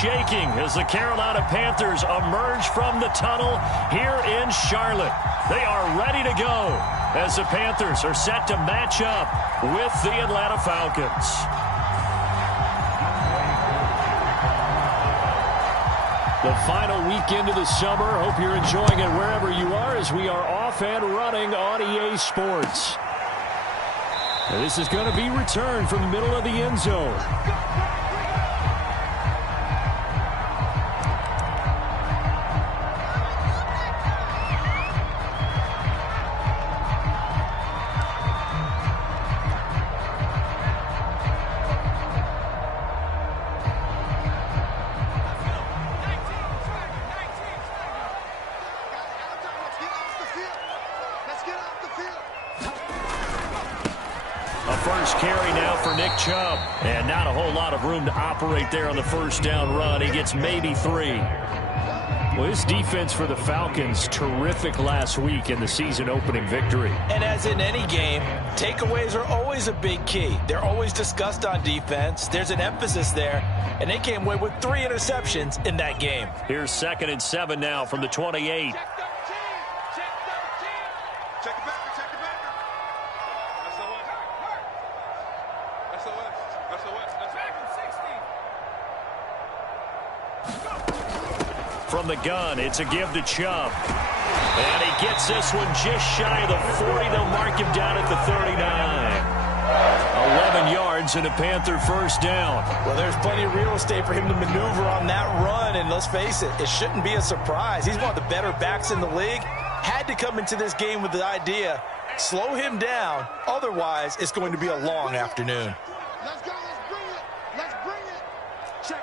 shaking as the Carolina Panthers emerge from the tunnel here in Charlotte. They are ready to go as the Panthers are set to match up with the Atlanta Falcons. The final weekend of the summer. Hope you're enjoying it wherever you are as we are off and running on EA Sports. Now this is going to be returned from the middle of the end zone. Chubb, and not a whole lot of room to operate there on the first down run. He gets maybe 3. Well, this defense for the Falcons, terrific last week in the season-opening victory. And as in any game, takeaways are always a big key. They're always discussed on defense. There's an emphasis there, and they came away with 3 interceptions in that game. Here's 2nd and 7 now from the 28. From the gun, it's a give to Chubb. And he gets this one just shy of the 40. They'll mark him down at the 39. 11 yards and a Panther first down. Well, there's plenty of real estate for him to maneuver on that run. And let's face it, it shouldn't be a surprise. He's one of the better backs in the league. Had to come into this game with the idea, slow him down. Otherwise, it's going to be a long afternoon. Let's go. Let's bring it. Let's bring it. Check.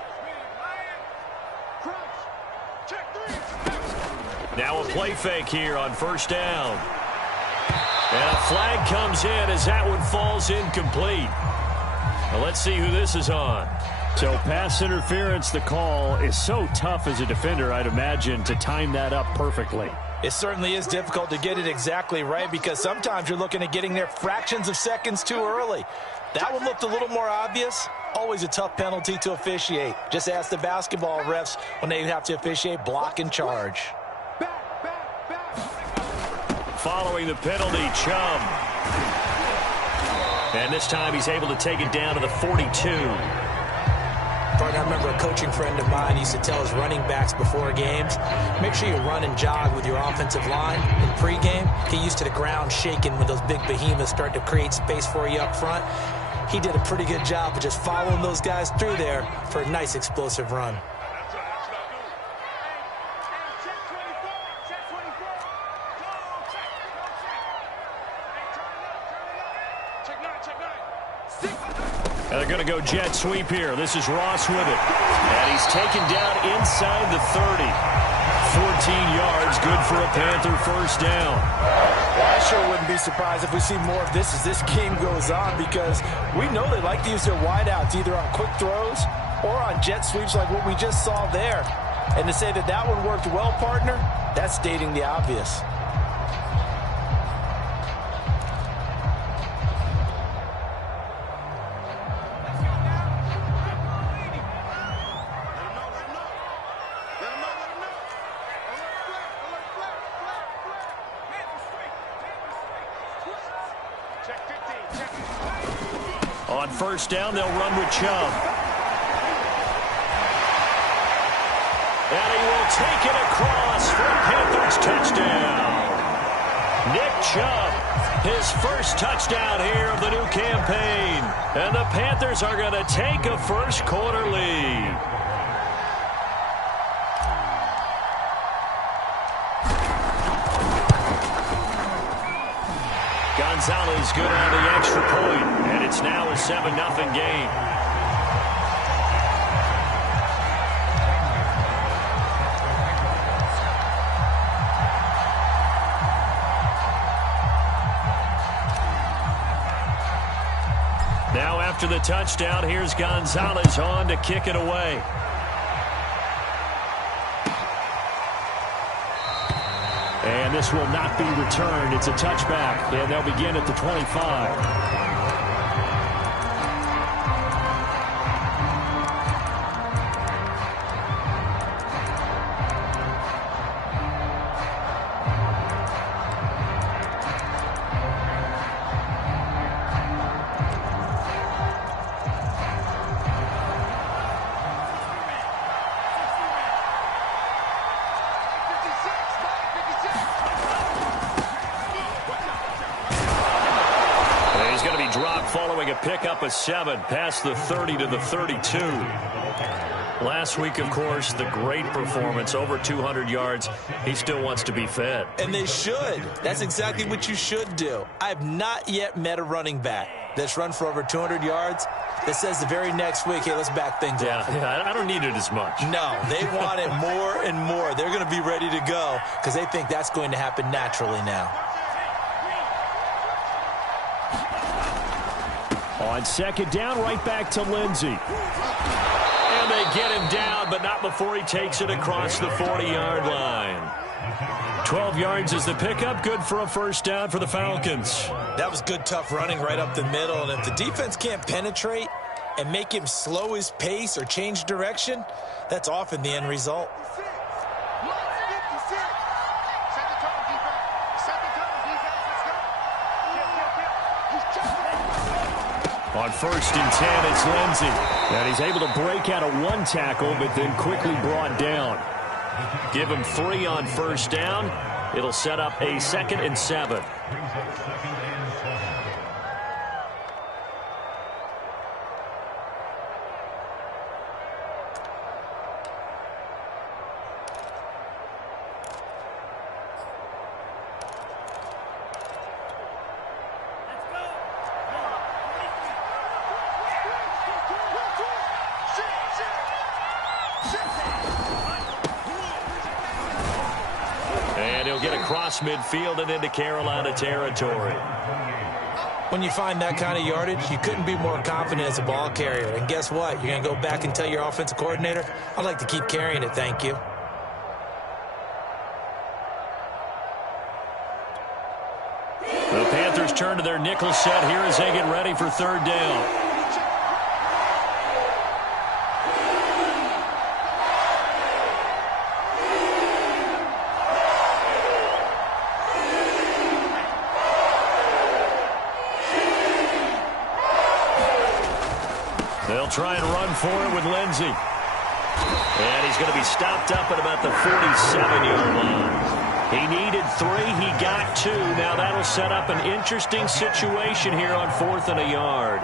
Now a play fake here on first down. And a flag comes in as that one falls incomplete. Now let's see who this is on. So pass interference, the call is so tough as a defender, I'd imagine, to time that up perfectly. It certainly is difficult to get it exactly right because sometimes you're looking at getting there fractions of seconds too early. That one looked a little more obvious. Always a tough penalty to officiate. Just ask the basketball refs when they have to officiate block and charge. Following the penalty, Chubb. And this time he's able to take it down to the 42. I remember a coaching friend of mine used to tell his running backs before games, make sure you run and jog with your offensive line in pregame. Get used to the ground shaking when those big behemoths start to create space for you up front. He did a pretty good job of just following those guys through there for a nice explosive run. And they're going to go jet sweep here. This is Ross with it. And he's taken down inside the 30. 14 yards, good for a Panther first down. Well, I sure wouldn't be surprised if we see more of this as this game goes on because we know they like to use their wideouts either on quick throws or on jet sweeps like what we just saw there. And to say that that one worked well, partner, that's stating the obvious. On first down, they'll run with Chubb. And he will take it across for a Panthers touchdown. Nick Chubb, his first touchdown here of the new campaign. And the Panthers are going to take a first quarter lead. Gonzalez good on the extra point, and it's now a 7-0 game. Now after the touchdown, here's Gonzalez on to kick it away. And this will not be returned. It's a touchback, and they'll begin at the 25. pick up a 7 past the 30 to the 32. Last week, of course, the great performance, over 200 yards. He still wants to be fed. And they should. That's exactly what you should do. I have not yet met a running back that's run for over 200 yards that says the very next week, hey, let's back things up. Yeah, I don't need it as much. No, they want it more and more. They're going to be ready to go because they think that's going to happen naturally now. On second down, right back to Lindsey. And they get him down, but not before he takes it across the 40-yard line. 12 yards is the pickup, good for a first down for the Falcons. That was good, tough running right up the middle, and if the defense can't penetrate and make him slow his pace or change direction, that's often the end result. On first and 10, it's Lindsey. And he's able to break out of one tackle, but then quickly brought down. Give him 3 on first down. It'll set up a 2nd and 7. Across midfield and into Carolina territory. When you find that kind of yardage, you couldn't be more confident as a ball carrier. And guess what? You're going to go back and tell your offensive coordinator, I'd like to keep carrying it, thank you. The Panthers turn to their nickel set here as they get ready for third down. They'll try and run for it with Lindsey. And he's going to be stopped up at about the 47-yard line. He needed 3. He got 2. Now that'll set up an interesting situation here on 4th and a yard.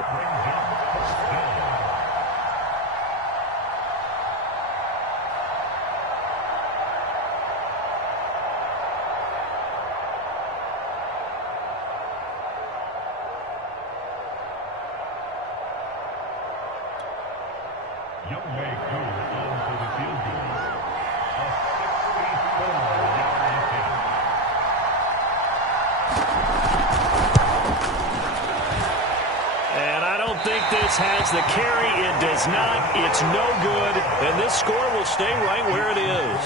Has the carry. It does not. It's no good. And this score will stay right where it is.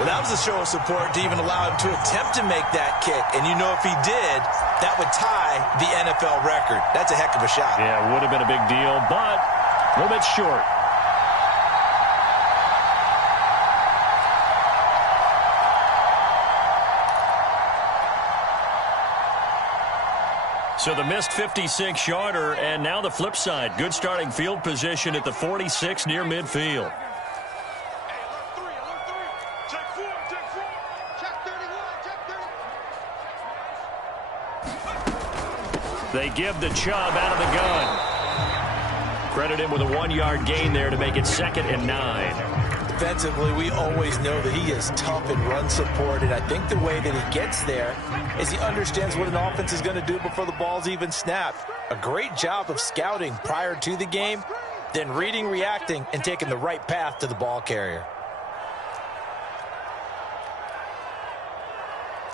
Well, that was a show of support to even allow him to attempt to make that kick. And you know if he did, that would tie the NFL record. That's a heck of a shot. Yeah, it would have been a big deal, but a little bit short. So the missed 56-yarder, and now the flip side. Good starting field position at the 46 near midfield. They give the Chubb out of the gun. Credit him with a 1-yard gain there to make it 2nd and 9. Defensively, we always know that he is tough in run support, and I think the way that he gets there is he understands what an offense is going to do before the ball's even snapped. A great job of scouting prior to the game, then reading, reacting, and taking the right path to the ball carrier.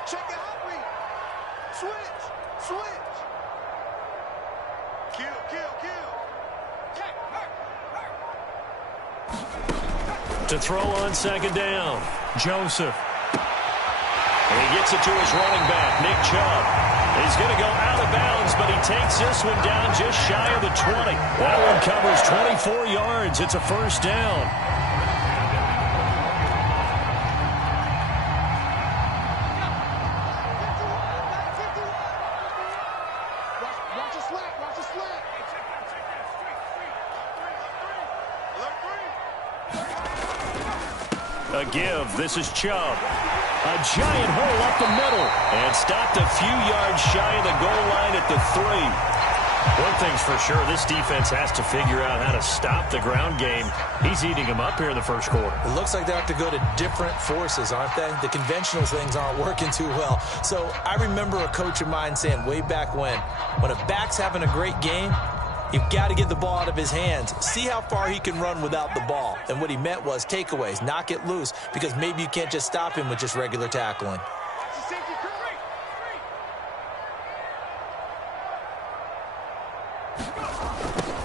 Check it out, read. Switch. Kill. To throw on second down, Joseph. And he gets it to his running back, Nick Chubb. He's going to go out of bounds, but he takes this one down just shy of the 20. That one covers 24 yards. It's a first down. Watch the slant. A give. This is Chubb. A giant hole up the middle. And stopped a few yards shy of the goal line at the 3. One thing's for sure, this defense has to figure out how to stop the ground game. He's eating them up here in the first quarter. It looks like they have to go to different forces, aren't they? The conventional things aren't working too well. So I remember a coach of mine saying way back when a back's having a great game, you've got to get the ball out of his hands. See how far he can run without the ball. And what he meant was takeaways, knock it loose, because maybe you can't just stop him with just regular tackling.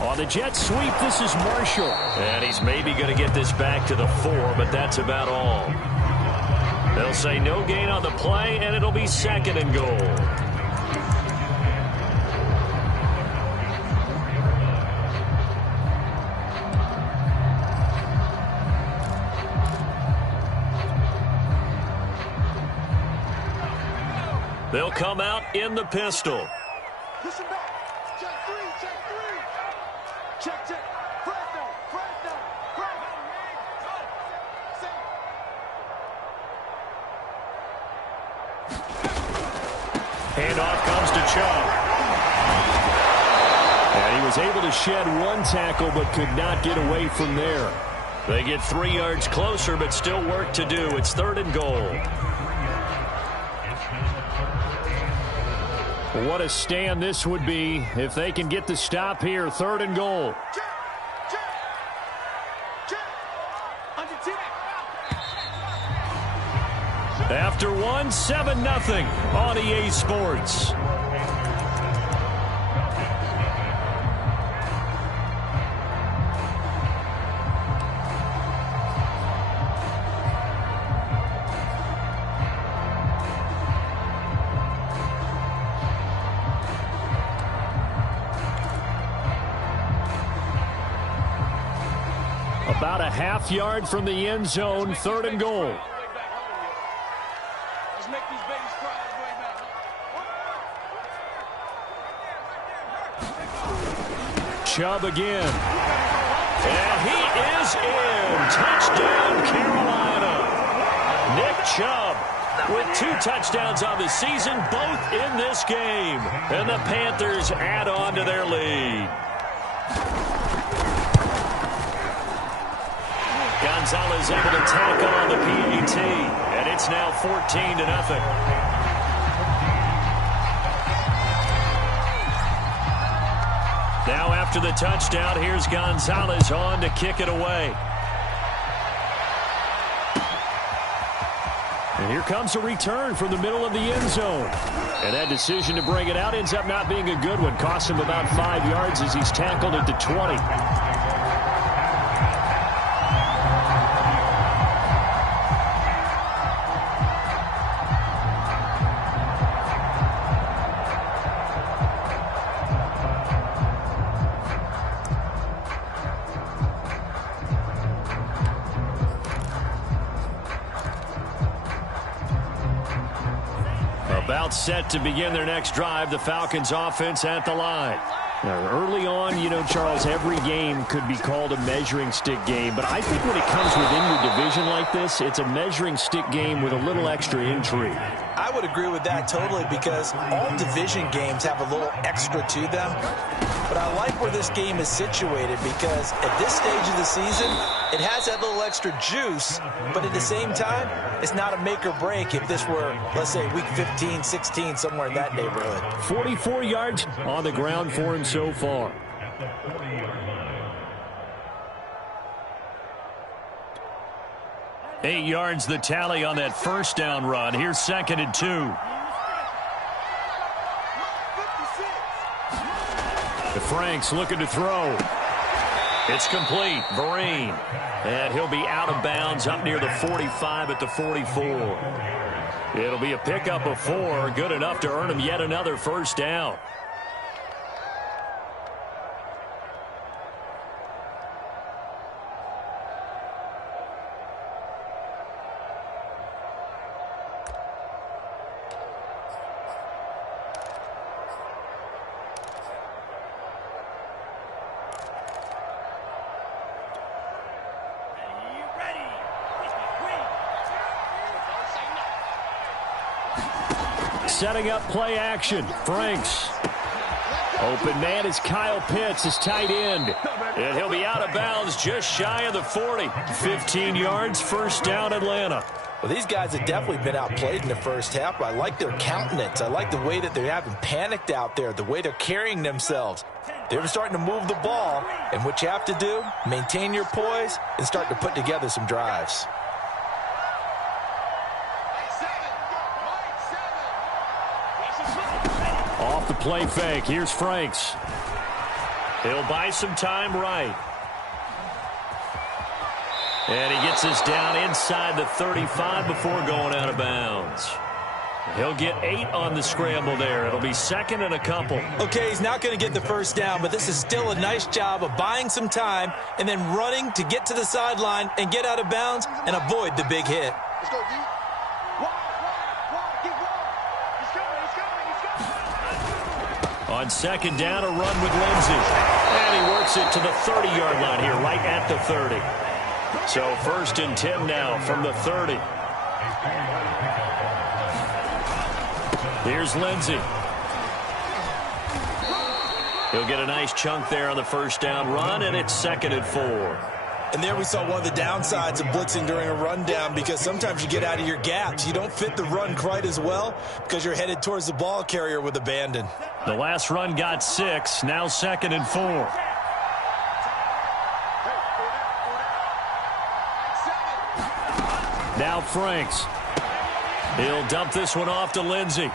On the jet sweep, this is Marshall. And he's maybe going to get this back to the 4, but that's about all. They'll say no gain on the play, and it'll be 2nd and goal. They'll come out in the pistol. Listen back. Check 3, check 3. Check, check. Fred down, Fred down, Fred down. Handoff comes to Chubb. And he was able to shed one tackle but could not get away from there. They get 3 yards closer but still work to do. It's 3rd and goal. What a stand this would be if they can get the stop here. 3rd and goal. After 1, 7-0 on EA Sports. About a half yard from the end zone, 3rd and goal. Let's make these babies cry on the way back. Chubb again. And he is in. Touchdown, Carolina. Nick Chubb with 2 touchdowns on the season, both in this game. And the Panthers add on to their lead. Gonzalez able to tackle on the PAT, and it's now 14-0. Now after the touchdown, here's Gonzalez on to kick it away. And here comes a return from the middle of the end zone. And that decision to bring it out ends up not being a good one. Costs him about 5 yards as he's tackled at the 20. About set to begin their next drive, the Falcons offense at the line. Now, early on, you know, Charles, every game could be called a measuring stick game, but I think when it comes within your division like this, it's a measuring stick game with a little extra intrigue. I would agree with that totally because all division games have a little extra to them. But I like where this game is situated because at this stage of the season, it has that little extra juice, but at the same time, it's not a make or break if this were, let's say, week 15, 16, somewhere in that neighborhood. 44 yards on the ground for him so far. Eight yards the tally on that first down run. Here's 2nd and 2. Franks looking to throw. It's complete. Vereen. And he'll be out of bounds up near the 45 at the 44. It'll be a pickup of 4. Good enough to earn him yet another first down. Setting up play action. Franks. Open man is Kyle Pitts, his tight end. And he'll be out of bounds just shy of the 40. 15 yards, first down, Atlanta. Well, these guys have definitely been outplayed in the first half, but I like their countenance. I like the way that they haven't panicked out there, the way they're carrying themselves. They're starting to move the ball, and what you have to do, maintain your poise and start to put together some drives. Off the play fake, here's Franks. He'll buy some time right. And he gets this down inside the 35 before going out of bounds. He'll get 8 on the scramble there. It'll be second and a couple. Okay, he's not going to get the first down, but this is still a nice job of buying some time and then running to get to the sideline and get out of bounds and avoid the big hit. Let's go, D. Keep rolling. He's coming. On second down, a run with Lindsey. And he works it to the 30-yard line here, right at the 30. So first and 10 now from the 30. Here's Lindsey. He'll get a nice chunk there on the first down run, and it's second and 4. And there we saw one of the downsides of blitzing during a rundown, because sometimes you get out of your gaps. You don't fit the run quite as well because you're headed towards the ball carrier with abandon. The last run got 6, now second and 4. Now Franks. He'll dump this one off to Lindsey.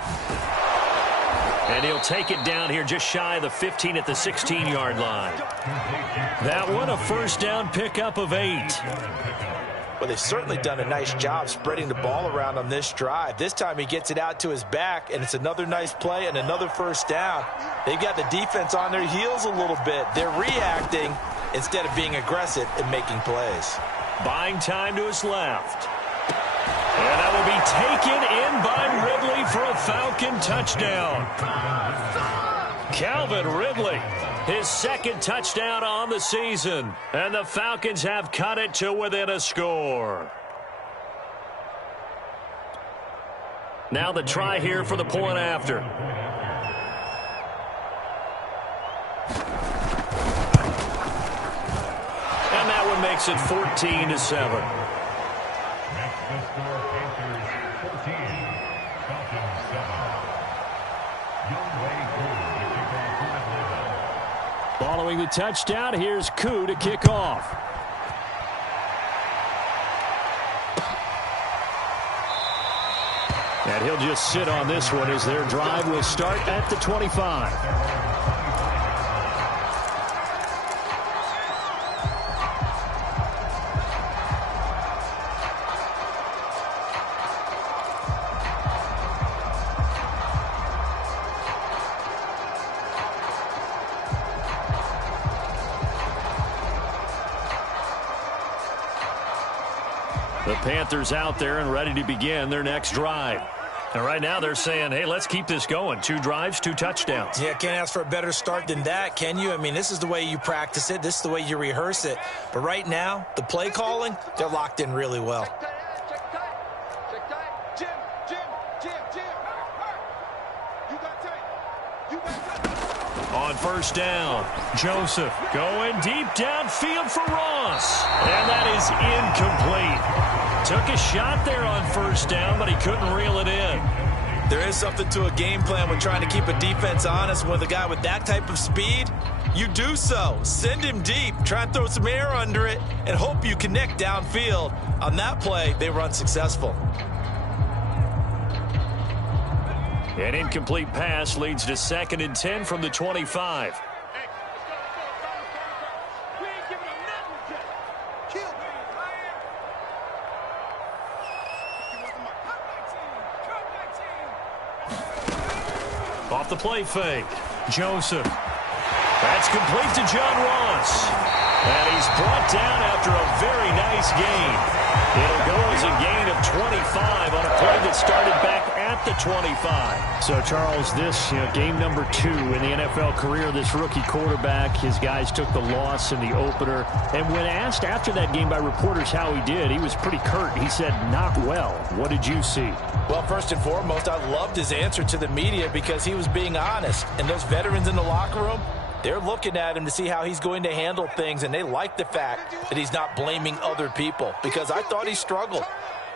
And he'll take it down here just shy of the 15 at the 16-yard line. That one a first down pickup of 8. Well, they've certainly done a nice job spreading the ball around on this drive. This time he gets it out to his back, and it's another nice play and another first down. They've got the defense on their heels a little bit. They're reacting instead of being aggressive and making plays. Buying time to his left. And that will be taken in by Ridley for a Falcon touchdown. Calvin Ridley, his second touchdown on the season. And the Falcons have cut it to within a score. Now the try here for the point after. And that one makes it 14-7. Following the touchdown, here's Koo to kick off. And he'll just sit on this one as their drive will start at the 25. The Panthers out there and ready to begin their next drive. And right now they're saying, hey, let's keep this going. 2 drives, 2 touchdowns. Yeah, can't ask for a better start than that, can you? I mean, this is the way you practice it. This is the way you rehearse it. But right now, the play calling, they're locked in really well. Check tight. Jim. You got tight. On first down, Joseph going deep downfield for Ross. And that is incomplete. Took a shot there on first down, but he couldn't reel it in. There is something to a game plan with trying to keep a defense honest. With a guy with that type of speed, you do so. Send him deep, try and throw some air under it, and hope you connect downfield. On that play, they were unsuccessful. An incomplete pass leads to second and 10 from the 25. Off the play fake. Joseph. That's complete to John Ross. And he's brought down after a very nice gain. It'll go as a gain of 25 on a play that started back at the 25. So, Charles, this game number 2 in the NFL career, this rookie quarterback, his guys took the loss in the opener. And when asked after that game by reporters how he did, he was pretty curt. He said, not well. What did you see? Well, first and foremost, I loved his answer to the media because he was being honest. And those veterans in the locker room, they're looking at him to see how he's going to handle things, and they like the fact that he's not blaming other people because I thought he struggled.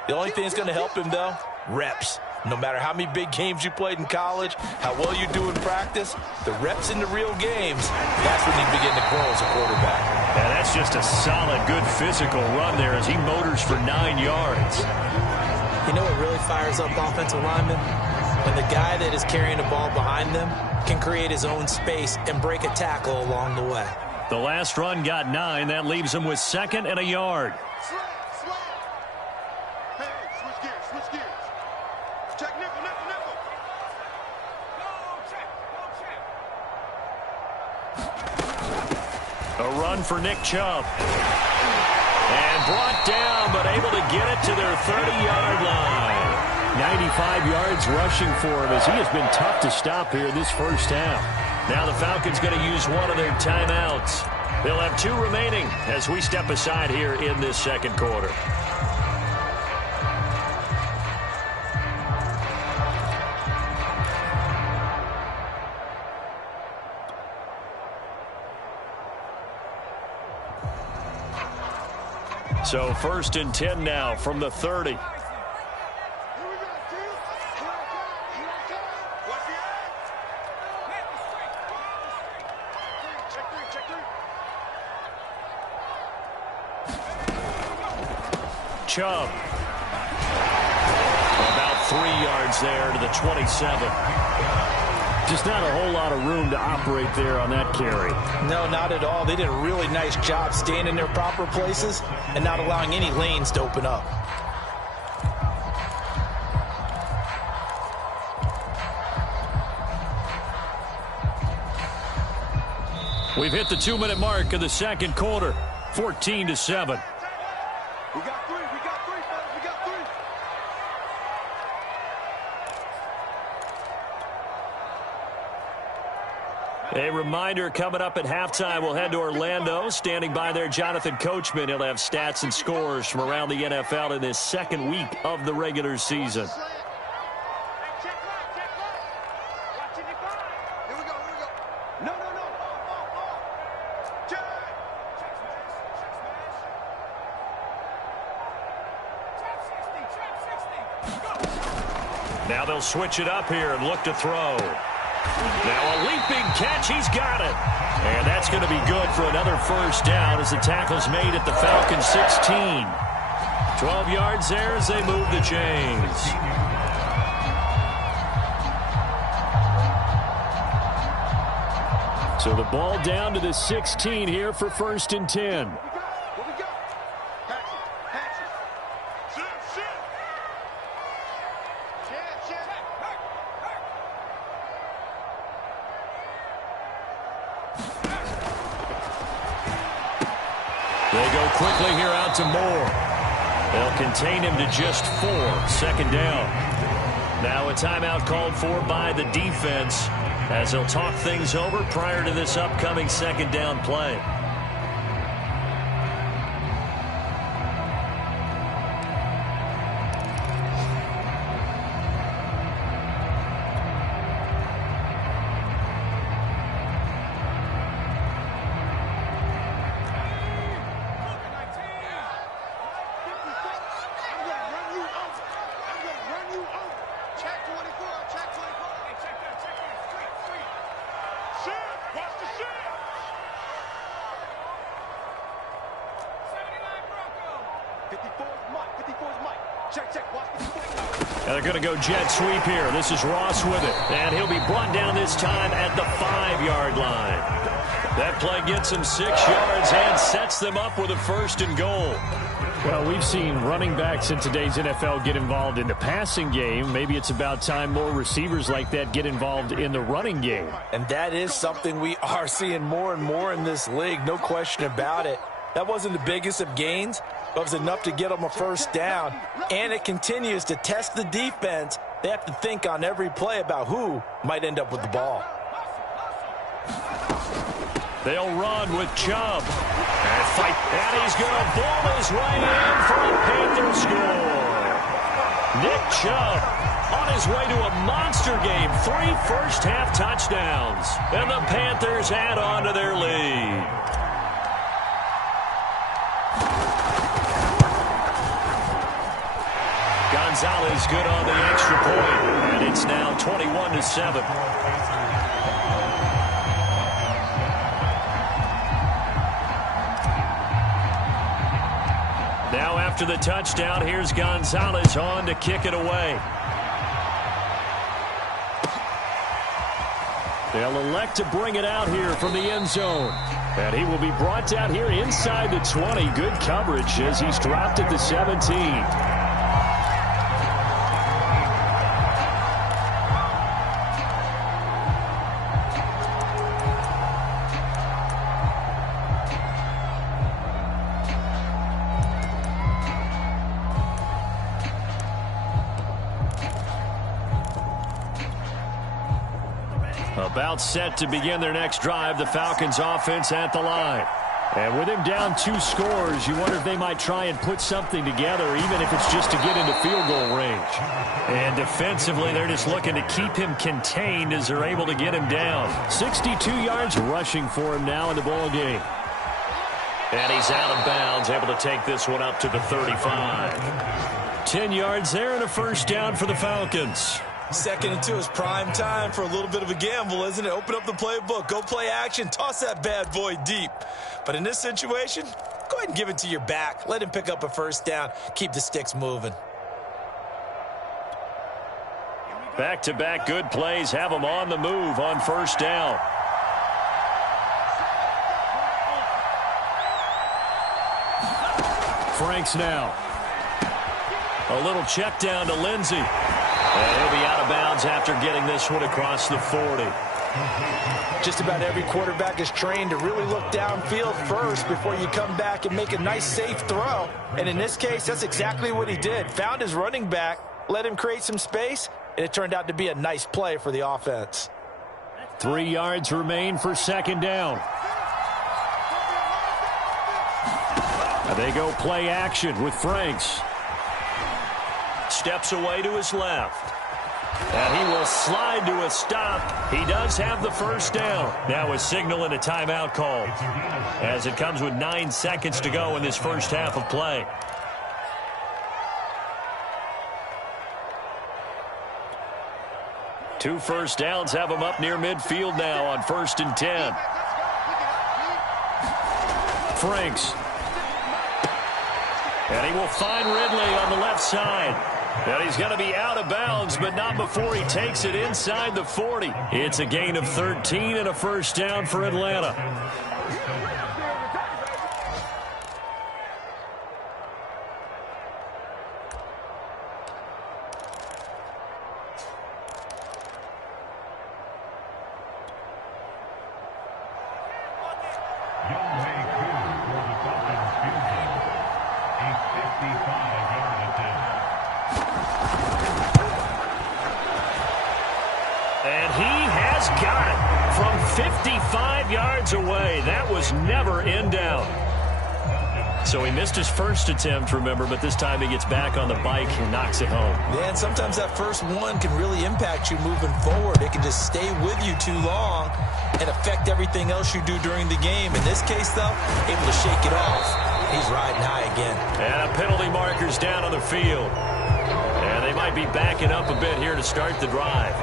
The only thing that's going to help him, though, reps. No matter how many big games you played in college, how well you do in practice, the reps in the real games, that's when you begin to grow as a quarterback. And that's just a solid, good physical run there as he motors for 9 yards. You know what really fires up offensive linemen? When the guy that is carrying the ball behind them can create his own space and break a tackle along the way. The last run got 9. That leaves him with 2nd and a yard. Slant. Hey, switch gears. Check nickel. A run for Nick Chubb. And brought down, but able to get it to their 30-yard line. 95 yards rushing for him as he has been tough to stop here this first half. Now the Falcons going to use one of their timeouts. They'll have 2 remaining as we step aside here in this second quarter. So 1st and 10 now from the 30. Chubb. About 3 yards there to the 27. Just not a whole lot of room to operate there on that carry. No, not at all. They did a really nice job staying in their proper places and not allowing any lanes to open up. We've hit the 2-minute mark of the second quarter. 14-7. We got 3, fellas. We got 3. A reminder, coming up at halftime, we'll head to Orlando. Standing by there, Jonathan Coachman. He'll have stats and scores from around the NFL in this second week of the regular season. Now they'll switch it up here and look to throw. Now a leaping catch. He's got it. And that's going to be good for another first down as the tackle's made at the Falcons 16. 12 yards there as they move the chains. So the ball down to the 16 here for 1st and 10. What we got? Patch it. Sit. They go quickly here out to Moore. They'll contain him to just 4. 2nd down. Now a timeout called for by the defense as they'll talk things over prior to this upcoming 2nd down play. And they're going to go jet sweep here. This is Ross with it. And he'll be brought down this time at the 5-yard line. That play gets him 6 yards and sets them up with a 1st and goal. Well, we've seen running backs in today's NFL get involved in the passing game. Maybe it's about time more receivers like that get involved in the running game. And that is something we are seeing more and more in this league. No question about it. That wasn't the biggest of gains, but it was enough to get them a 1st down. And it continues to test the defense They have to think on every play about who might end up with the ball. They'll run with Chubb. And fight. And he's going to ball his way in for a Panther score. Nick Chubb on his way to a monster game. 3 first-half touchdowns. And the Panthers add on to their lead. Gonzalez good on the extra point. And it's now 21-7. Now after the touchdown, here's Gonzalez on to kick it away. They'll elect to bring it out here from the end zone. And he will be brought down here inside the 20. Good coverage as he's dropped at the 17. About set to begin their next drive, the Falcons offense at the line. And with him down 2 scores, you wonder if they might try and put something together, even if it's just to get into field goal range. And defensively, they're just looking to keep him contained as they're able to get him down. 62 yards rushing for him now in the ball game. And he's out of bounds, able to take this one up to the 35. 10 yards there and a first down for the Falcons. 2nd and 2 is prime time for a little bit of a gamble, isn't it? Open up the playbook, go play action, toss that bad boy deep. But in this situation, go ahead and give it to your back. Let him pick up a first down. Keep the sticks moving. Back-to-back good plays have them on the move on first down. Franks now. A little check down to Lindsey. And he'll be out of bounds after getting this one across the 40. Just about every quarterback is trained to really look downfield first before you come back and make a nice, safe throw. And in this case, that's exactly what he did. Found his running back, let him create some space, and it turned out to be a nice play for the offense. 3 yards remain for second down. And they go play action with Franks. Steps away to his left. And he will slide to a stop. He does have the first down. Now a signal and a timeout call as it comes with 9 seconds to go in this first half of play. Two first downs have him up near midfield now on 1st and 10. Franks. And he will find Ridley on the left side. And he's going to be out of bounds, but not before he takes it inside the 40. It's a gain of 13 and a first down for Atlanta. And he has got it from 55 yards away. That was never in doubt. So he missed his first attempt, remember, but this time he gets back on the bike and knocks it home. Yeah, and sometimes that first one can really impact you moving forward. It can just stay with you too long and affect everything else you do during the game. In this case, though, able to shake it off. He's riding high again. And a penalty marker's down on the field. And they might be backing up a bit here to start the drive.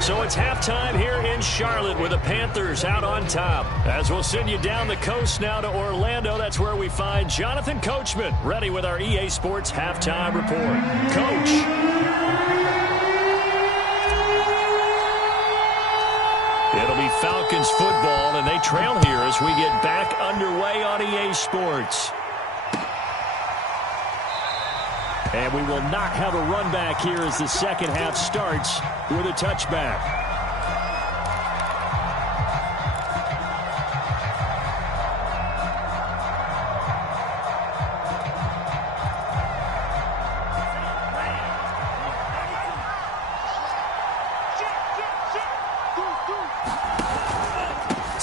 So it's halftime here in Charlotte with the Panthers out on top. As we'll send you down the coast now to Orlando, that's where we find Jonathan Coachman ready with our EA Sports halftime report. Coach. It'll be Falcons football, and they trail here as we get back underway on EA Sports. And we will not have a run back here as the second half starts with a touchback.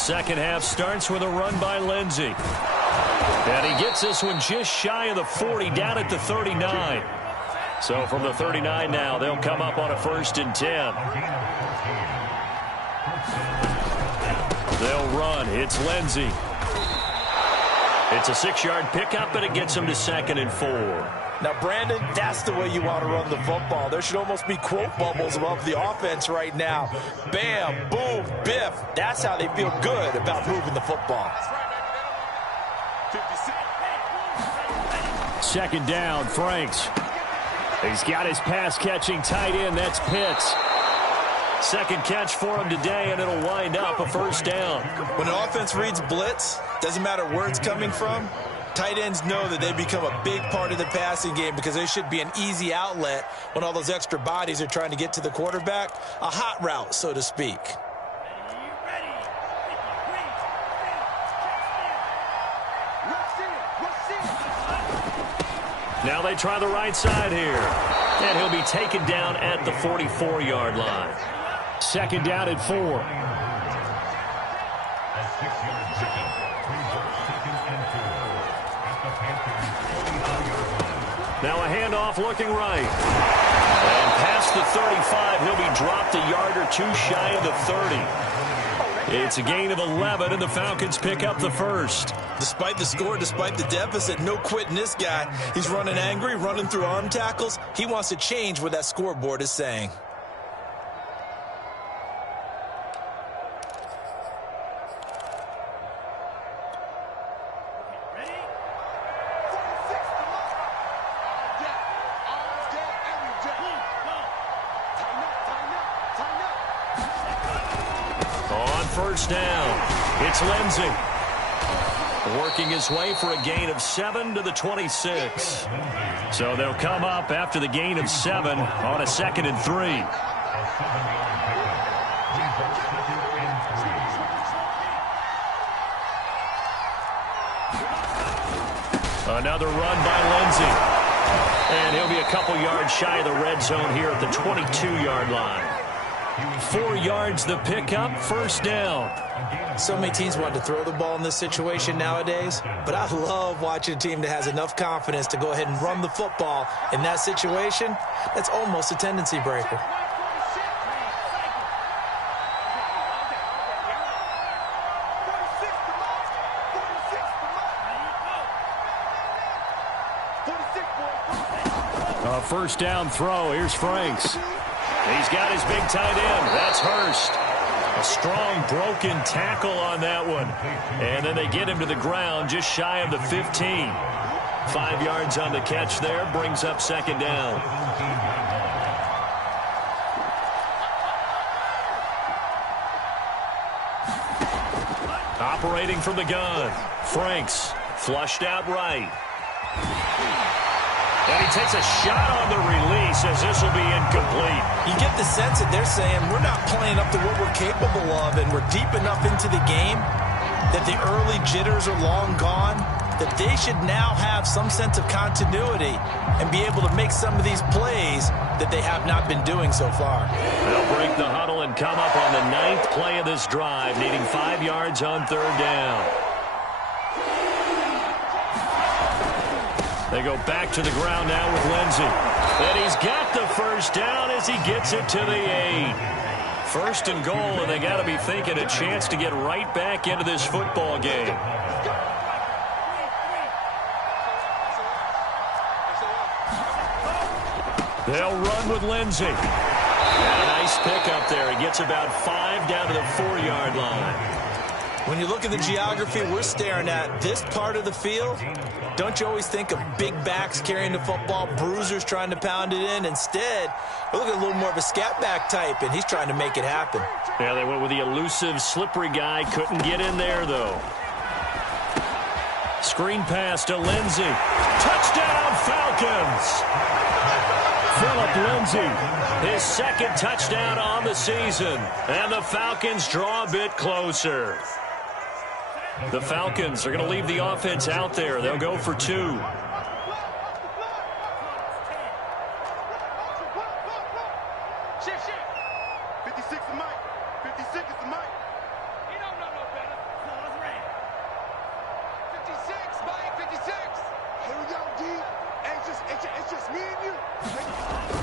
second half starts with a run by Lindsey. And he gets this one just shy of the 40, down at the 39. So from the 39 now, they'll come up on a 1st and 10. They'll run. It's Lindsey. It's a 6-yard pickup, and it gets him to 2nd and 4. Now, Brandon, that's the way you want to run the football. There should almost be quote bubbles above the offense right now. Bam, boom, biff. That's how they feel good about moving the football. 2nd down, Franks. He's got his pass-catching tight end. That's Pitts. 2nd catch for him today, and it'll wind up a 1st down. When an offense reads blitz, doesn't matter where it's coming from, tight ends know that they become a big part of the passing game because they should be an easy outlet when all those extra bodies are trying to get to the quarterback. A hot route, so to speak. Now they try the right side here. And he'll be taken down at the 44-yard line. 2nd down and 4. Now a handoff looking right. And past the 35, he'll be dropped a yard or 2 shy of the 30. It's a gain of 11, and the Falcons pick up the 1st. Despite the score, despite the deficit, no quitting this guy. He's running angry, running through arm tackles. He wants to change what that scoreboard is saying. On 1st down, it's Lindsey. Working his way for a gain of 7 to the 26. So they'll come up after the gain of 7 on a 2nd and 3. Another run by Lindsey. And he'll be a couple yards shy of the red zone here at the 22-yard line. 4 yards the pickup, 1st down. So many teams want to throw the ball in this situation nowadays, but I love watching a team that has enough confidence to go ahead and run the football in that situation. That's almost a tendency breaker. A 1st down throw. Here's Franks. He's got his big tight end. That's Hurst. A strong broken tackle on that one. And then they get him to the ground just shy of the 15. 5 yards on the catch there. Brings up 2nd down. Operating from the gun. Franks flushed out right. And he takes a shot on the release as this will be incomplete. You get the sense that they're saying we're not playing up to what we're capable of, and we're deep enough into the game that the early jitters are long gone, that they should now have some sense of continuity and be able to make some of these plays that they have not been doing so far. They'll break the huddle and come up on the 9th play of this drive, needing 5 yards on 3rd down. They go back to the ground now with Lindsey. And he's got the 1st down as he gets it to the 8. 1st and goal, and they got to be thinking a chance to get right back into this football game. They'll run with Lindsey. And a nice pickup there. He gets about 5 down to the 4-yard line. When you look at the geography we're staring at, this part of the field, don't you always think of big backs carrying the football, bruisers trying to pound it in? Instead, we're looking at a little more of a scat back type, and he's trying to make it happen. Yeah, they went with the elusive, slippery guy. Couldn't get in there, though. Screen pass to Lindsey. Touchdown, Falcons! Phillip Lindsey, his 2nd touchdown on the season. And the Falcons draw a bit closer. The Falcons are going to leave the offense out there. They'll go for 2. Shift. 56 is Mike. 56 is Mike. He don't know no better. Here we go, D. Hey, it's just me and you.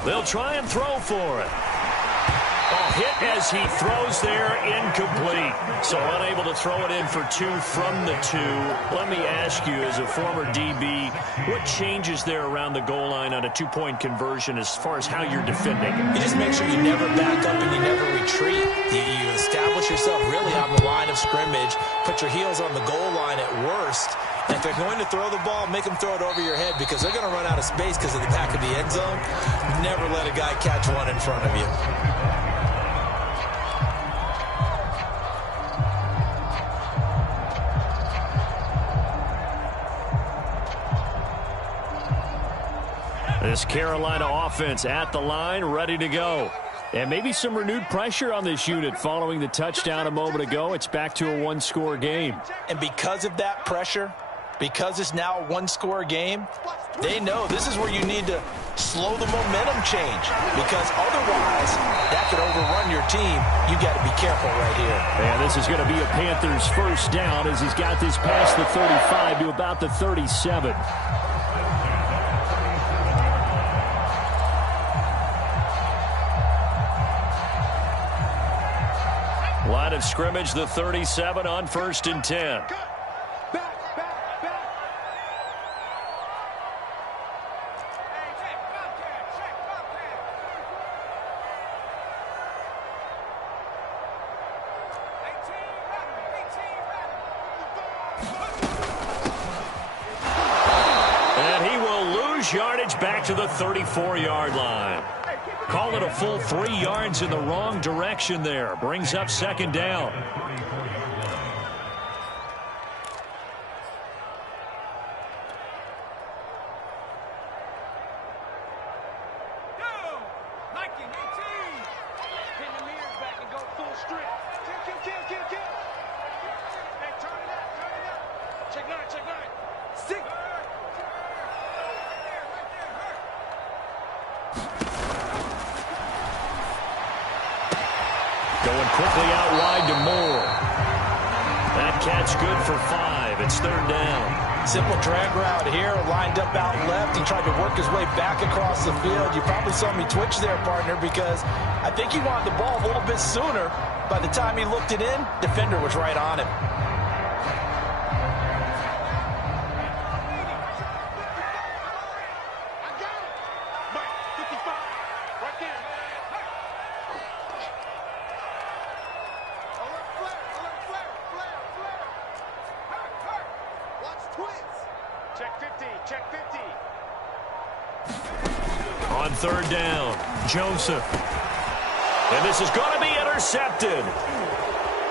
They'll try and throw for it. Hit as he throws there, incomplete. So unable to throw it in for 2 from the 2. Let me ask you, as a former DB, what changes there around the goal line on a 2-point conversion as far as how you're defending? You just make sure you never back up and you never retreat. You establish yourself really on the line of scrimmage, put your heels on the goal line at worst. And if they're going to throw the ball, make them throw it over your head because they're going to run out of space because of the back of the end zone. Never let a guy catch one in front of you. This Carolina offense at the line, ready to go. And maybe some renewed pressure on this unit following the touchdown a moment ago. It's back to a 1-score game. And because of that pressure, because it's now a 1-score game, they know this is where you need to slow the momentum change, because otherwise that could overrun your team. You got to be careful right here. And this is going to be a Panthers first down as he's got this past the 35 to about the 37. Line of scrimmage, the 37 on 1st and 10. And he will lose yardage back to the 34-yard line. Call it a full 3 yards in the wrong direction there. Brings up 2nd down. Going quickly out wide to Moore. That catch good for 5. It's 3rd down. Simple drag route here, lined up out left. He tried to work his way back across the field. You probably saw me twitch there, partner, because I think he wanted the ball a little bit sooner. By the time he looked it in, defender was right on him. On 3rd down, Joseph. And this is going to be intercepted.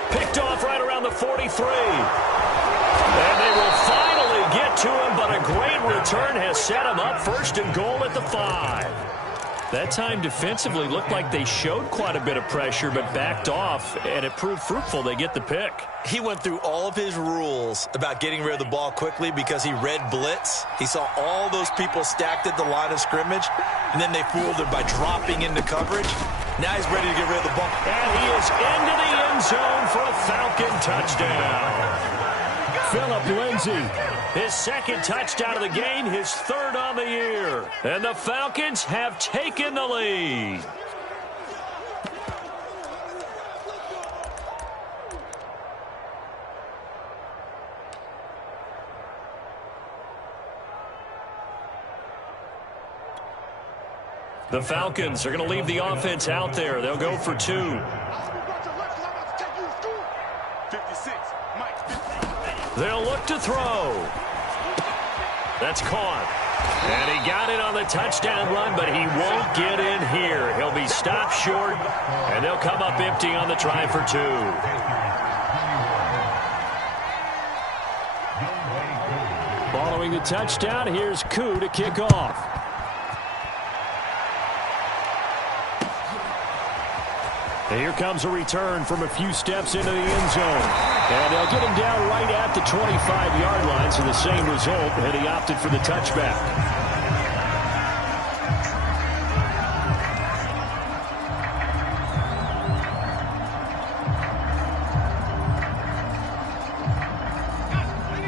Picked off right around the 43. And they will finally get to him, but a great return has set him up 1st and goal at the 5. That time defensively looked like they showed quite a bit of pressure, but backed off, and it proved fruitful. They get the pick. He went through all of his rules about getting rid of the ball quickly because he read blitz. He saw all those people stacked at the line of scrimmage, and then they fooled him by dropping into coverage. Now he's ready to get rid of the ball. And he is into the end zone for a Falcon touchdown. Phillip Lindsay, his 2nd touchdown of the game, his 3rd on the year. And the Falcons have taken the lead. The Falcons are going to leave the offense out there. They'll go for 2. They'll look to throw. That's caught. And he got it on the touchdown run, but he won't get in here. He'll be stopped short, and they'll come up empty on the try for 2. Following the touchdown, here's Koo to kick off. And here comes a return from a few steps into the end zone. And they'll get him down right at the 25-yard line, so the same result, and he opted for the touchback.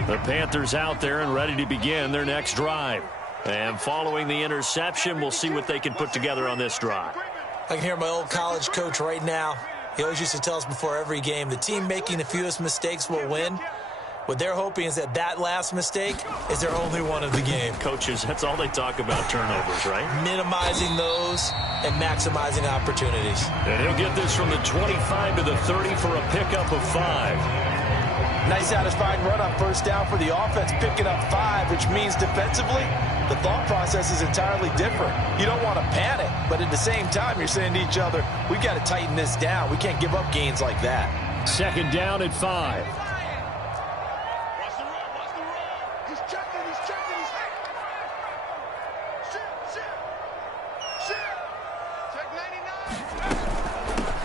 The Panthers out there and ready to begin their next drive. And following the interception, we'll see what they can put together on this drive. I can hear my old college coach right now. He always used to tell us before every game, the team making the fewest mistakes will win. What they're hoping is that last mistake is their only one of the game. Coaches, that's all they talk about, turnovers, right? Minimizing those and maximizing opportunities. And he'll get this from the 25 to the 30 for a pickup of 5. Nice satisfying run on first down for the offense, picking up 5, which means defensively, the thought process is entirely different. You don't want to panic, but at the same time, you're saying to each other, we've got to tighten this down. We can't give up gains like that. Second down at 5.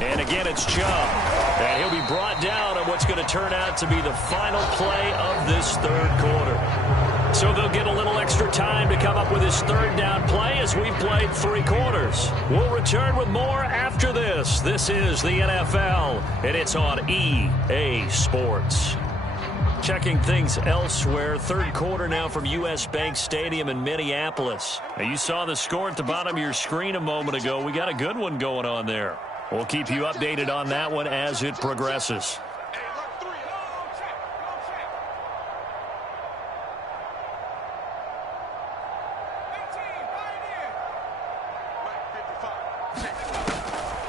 And again, it's Chubb. And he'll be brought down on what's going to turn out to be the final play of this third quarter. So they'll get a little extra time to come up with his third down play as we've played 3 quarters. We'll return with more after this. This is the NFL, and it's on EA Sports. Checking things elsewhere, third quarter now from U.S. Bank Stadium in Minneapolis. Now, you saw the score at the bottom of your screen a moment ago. We got a good one going on there. We'll keep you updated on that one as it progresses.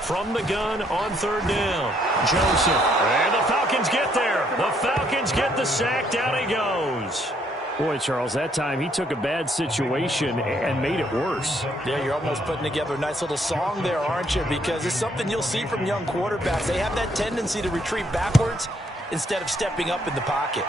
From the gun on third down, Joseph. And the Falcons get there. The Falcons get the sack. Down he goes. Boy, Charles, that time he took a bad situation and made it worse. Yeah, you're almost putting together a nice little song there, aren't you? Because it's something you'll see from young quarterbacks. They have that tendency to retreat backwards instead of stepping up in the pocket.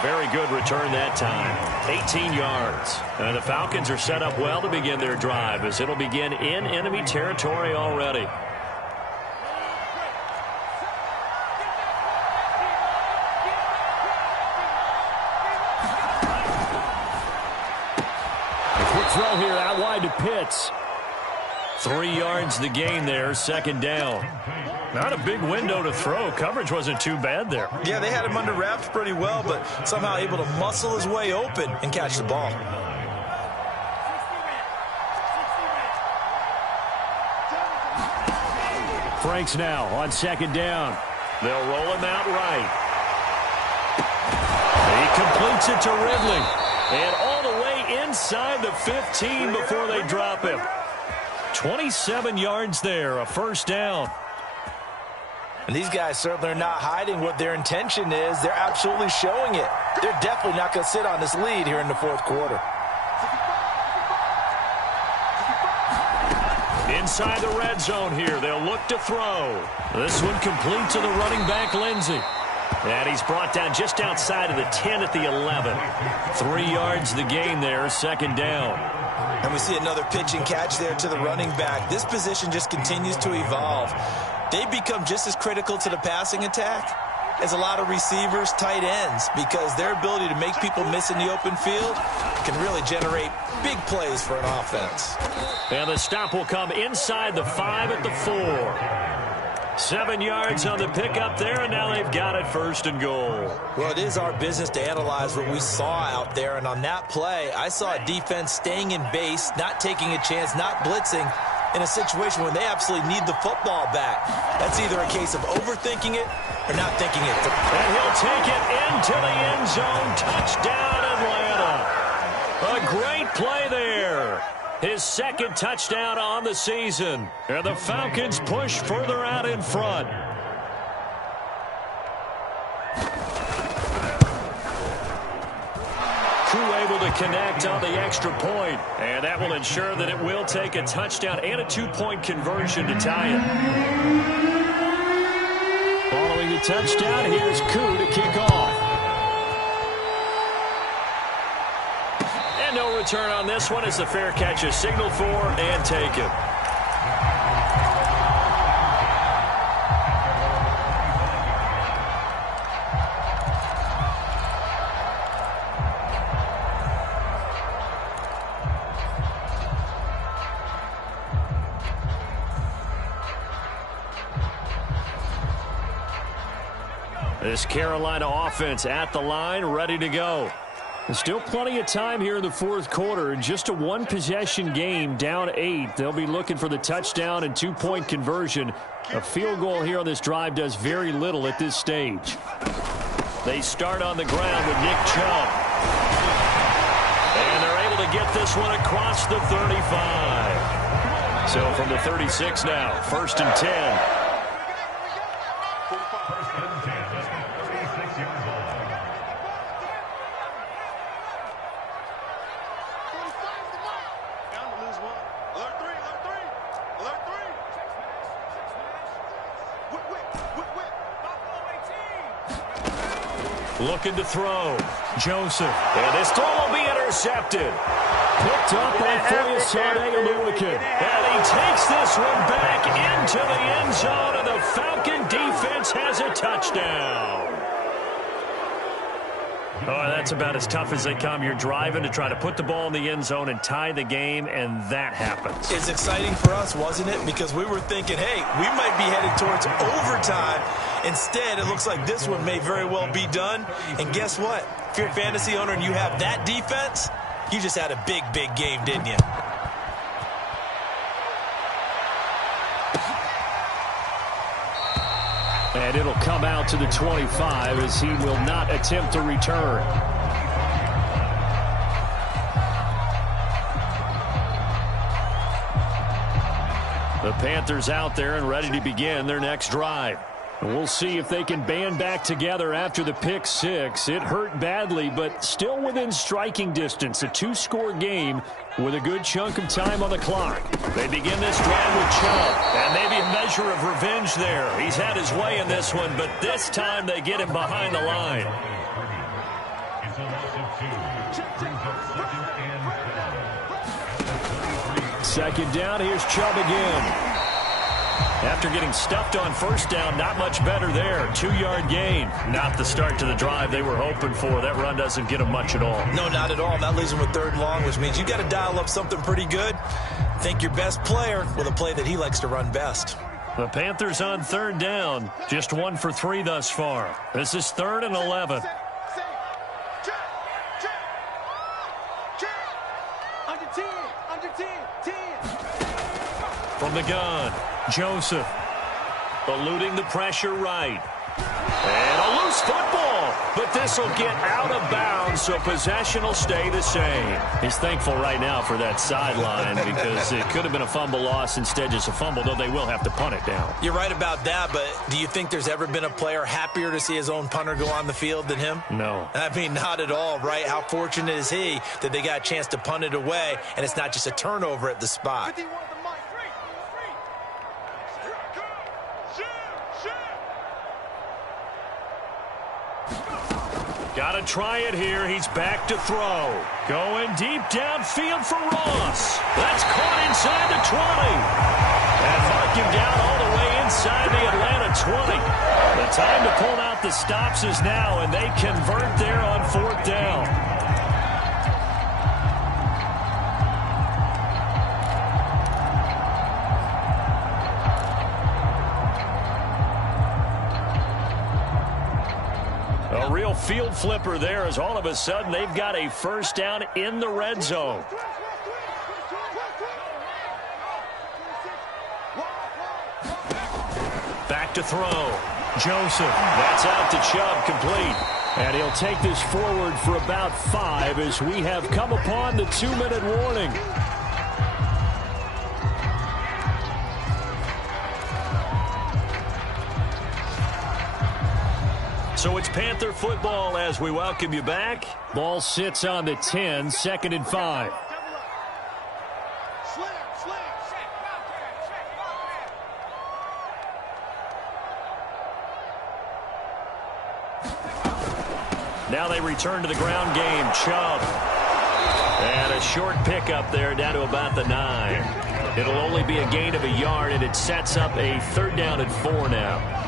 Very good return that time. 18 yards. And the Falcons are set up well to begin their drive as it'll begin in enemy territory already. Quick throw here out wide to Pitts. 3 yards the gain there, second down. Not a big window to throw. Coverage wasn't too bad there. Yeah, they had him under wraps pretty well, but somehow able to muscle his way open and catch the ball. Franks now on second down. They'll roll him out right. He completes it to Ridley. And all the way inside the 15 before they drop him. 27 yards there, a first down. And these guys certainly are not hiding what their intention is. They're absolutely showing it. They're definitely not going to sit on this lead here in the fourth quarter. Inside the red zone here, they'll look to throw. This one complete to the running back, Lindsey. And he's brought down just outside of the 10 at the 11. 3 yards the gain there, second down. And we see another pitch and catch there to the running back. This position just continues to evolve. They become just as critical to the passing attack as a lot of receivers, tight ends, because their ability to make people miss in the open field can really generate big plays for an offense. And the stop will come inside the 5 at the 4. 7 yards on the pickup there, and now they've got it first and goal. Well, it is our business to analyze what we saw out there, and on that play, I saw a defense staying in base, not taking a chance, not blitzing, in a situation where they absolutely need the football back. That's either a case of overthinking it or not thinking it. And he'll take it into the end zone. Touchdown, Atlanta. A great play there. His second touchdown on the season. And the Falcons push further out in front. Crew able to connect on the extra point, and that will ensure that it will take a touchdown and a 2-point conversion to tie it. Following the touchdown, here's Koo to kick off. And no return on this one as the fair catch is signaled for and taken. This Carolina offense at the line, ready to go. There's still plenty of time here in the fourth quarter. Just a one-possession game, down 8. They'll be looking for the touchdown and two-point conversion. A field goal here on this drive does very little at this stage. They start on the ground with Nick Chubb. And they're able to get this one across the 35. So from the 36 now, 1st and 10. Looking to throw. Joseph. And this throw will be intercepted. Picked up by Foyesade Oluwakin. And he takes this one back into the end zone, and the Falcon defense has a touchdown. Oh, that's about as tough as they come. You're driving to try to put the ball in the end zone and tie the game, and that happens. It's exciting for us, wasn't it? Because we were thinking, hey, we might be headed towards overtime. Instead, it looks like this one may very well be done. And guess what? If you're a fantasy owner and you have that defense, you just had a big, big game, didn't you? And it'll come out to the 25 as he will not attempt to return. The Panthers out there and ready to begin their next drive. We'll see if they can band back together after the pick 6. It hurt badly, but still within striking distance. A 2-score game with a good chunk of time on the clock. They begin this drive with Chubb, and maybe a measure of revenge there. He's had his way in this one, but this time they get him behind the line. Second down, here's Chubb again. After getting stuffed on first down, not much better there. 2-yard gain. Not the start to the drive they were hoping for. That run doesn't get them much at all. No, not at all. That leaves them with 3rd and long, which means you got to dial up something pretty good. Think your best player with a play that he likes to run best. The Panthers on 3rd down. Just 1 for 3 thus far. This is 3rd and 11. From the gun, Joseph. Eluding the pressure right. And a loose football. But this will get out of bounds, so possession will stay the same. He's thankful right now for that sideline because it could have been a fumble loss, instead just a fumble, though they will have to punt it down. You're right about that, but do you think there's ever been a player happier to see his own punter go on the field than him? No. I mean, not at all, right? How fortunate is he that they got a chance to punt it away, and it's not just a turnover at the spot. Got to try it here. He's back to throw. Going deep downfield for Ross. That's caught inside the 20. And mark him down all the way inside the Atlanta 20. The time to pull out the stops is now, and they convert there on 4th down. A real field flipper there, as all of a sudden they've got a 1st down in the red zone. Back to throw. Joseph. That's out to Chubb, complete. And he'll take this forward for about 5 as we have come upon the 2-minute warning. So it's Panther football as we welcome you back. Ball sits on the 10, 2nd and 5. Now they return to the ground game. Chubb. And a short pickup there down to about the 9. It'll only be a gain of a yard, and it sets up a 3rd down and 4 now.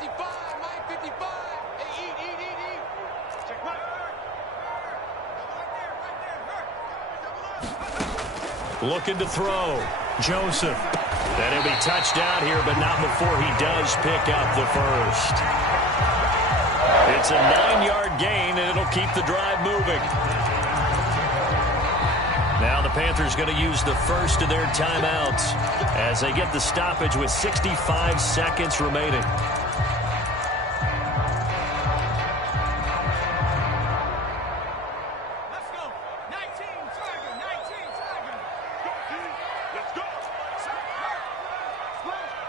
55, Mike 55. Hey, eat. Check one. Looking to throw. Joseph. And he'll be touched out here, but not before he does pick up the first. It's a 9-yard gain, and it'll keep the drive moving. Now the Panthers going to use the first of their timeouts as they get the stoppage with 65 seconds remaining. Let's go. 19 Tiger. Let's go.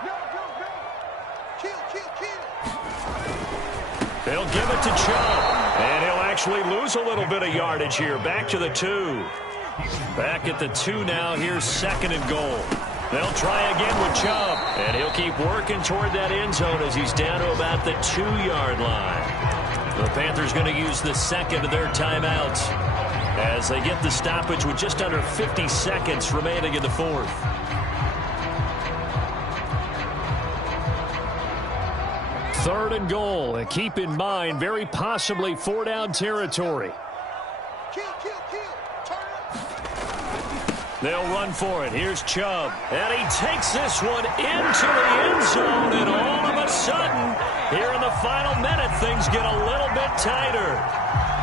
Go. Kill. They'll give it to Chubb, and he'll actually lose a little bit of yardage here. Back to the 2. Back at the 2 now. Here's 2nd and goal. They'll try again with Chubb, and he'll keep working toward that end zone as he's down to about the 2-yard line. The Panthers going to use the second of their timeouts as they get the stoppage with just under 50 seconds remaining in the 4th. Third and goal, and keep in mind, very possibly 4-down territory. Kill. Turn it up. They'll run for it. Here's Chubb, and he takes this one into the end zone, and all of a sudden, here in the final minute, things get a little bit tighter.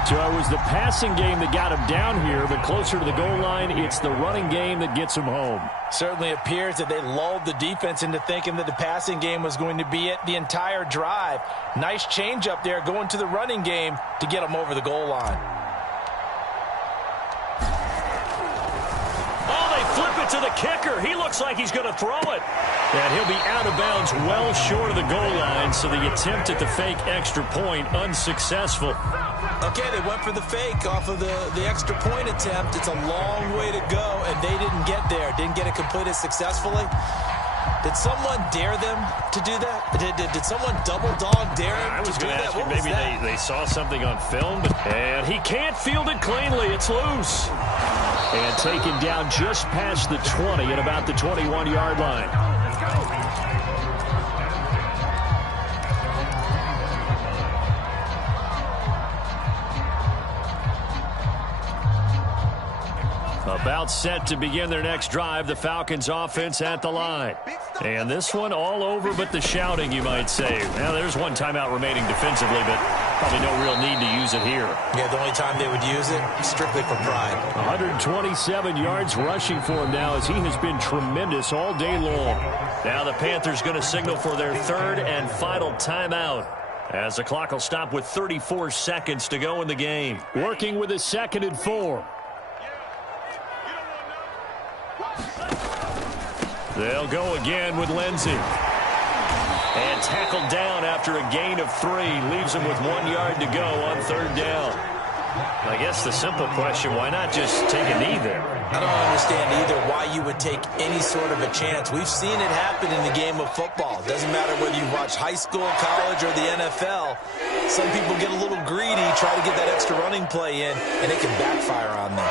So it was the passing game that got him down here, but closer to the goal line, it's the running game that gets him home. Certainly appears that they lulled the defense into thinking that the passing game was going to be it the entire drive. Nice change up there going to the running game to get them over the goal line. Oh, they flip it to the kicker. He looks like he's going to throw it. And he'll be out of bounds well short of the goal line, so the attempt at the fake extra point unsuccessful. Okay, they went for the fake off of the extra point attempt. It's a long way to go, and they didn't get there. Didn't get it completed successfully. Did someone dare them to do that? Did someone double dog dare him? I was going to ask you, What was maybe that? they saw something on film, and he can't field it cleanly. It's loose. And taken down just past the 20 at about the 21-yard line. About set to begin their next drive, the Falcons offense at the line. And this one all over but the shouting, you might say. Now, there's one timeout remaining defensively, but probably no real need to use it here. Yeah, the only time they would use it, strictly for pride. 127 yards rushing for him now as he has been tremendous all day long. Now the Panthers going to signal for their third and final timeout, as the clock will stop with 34 seconds to go in the game. Working with a 2nd and 4. They'll go again with Lindsey. And tackled down after a gain of 3. Leaves him with 1 yard to go on 3rd down. I guess the simple question, why not just take a knee there? I don't understand either why you would take any sort of a chance. We've seen it happen in the game of football. It doesn't matter whether you watch high school, college, or the NFL. Some people get a little greedy, try to get that extra running play in, and it can backfire on them.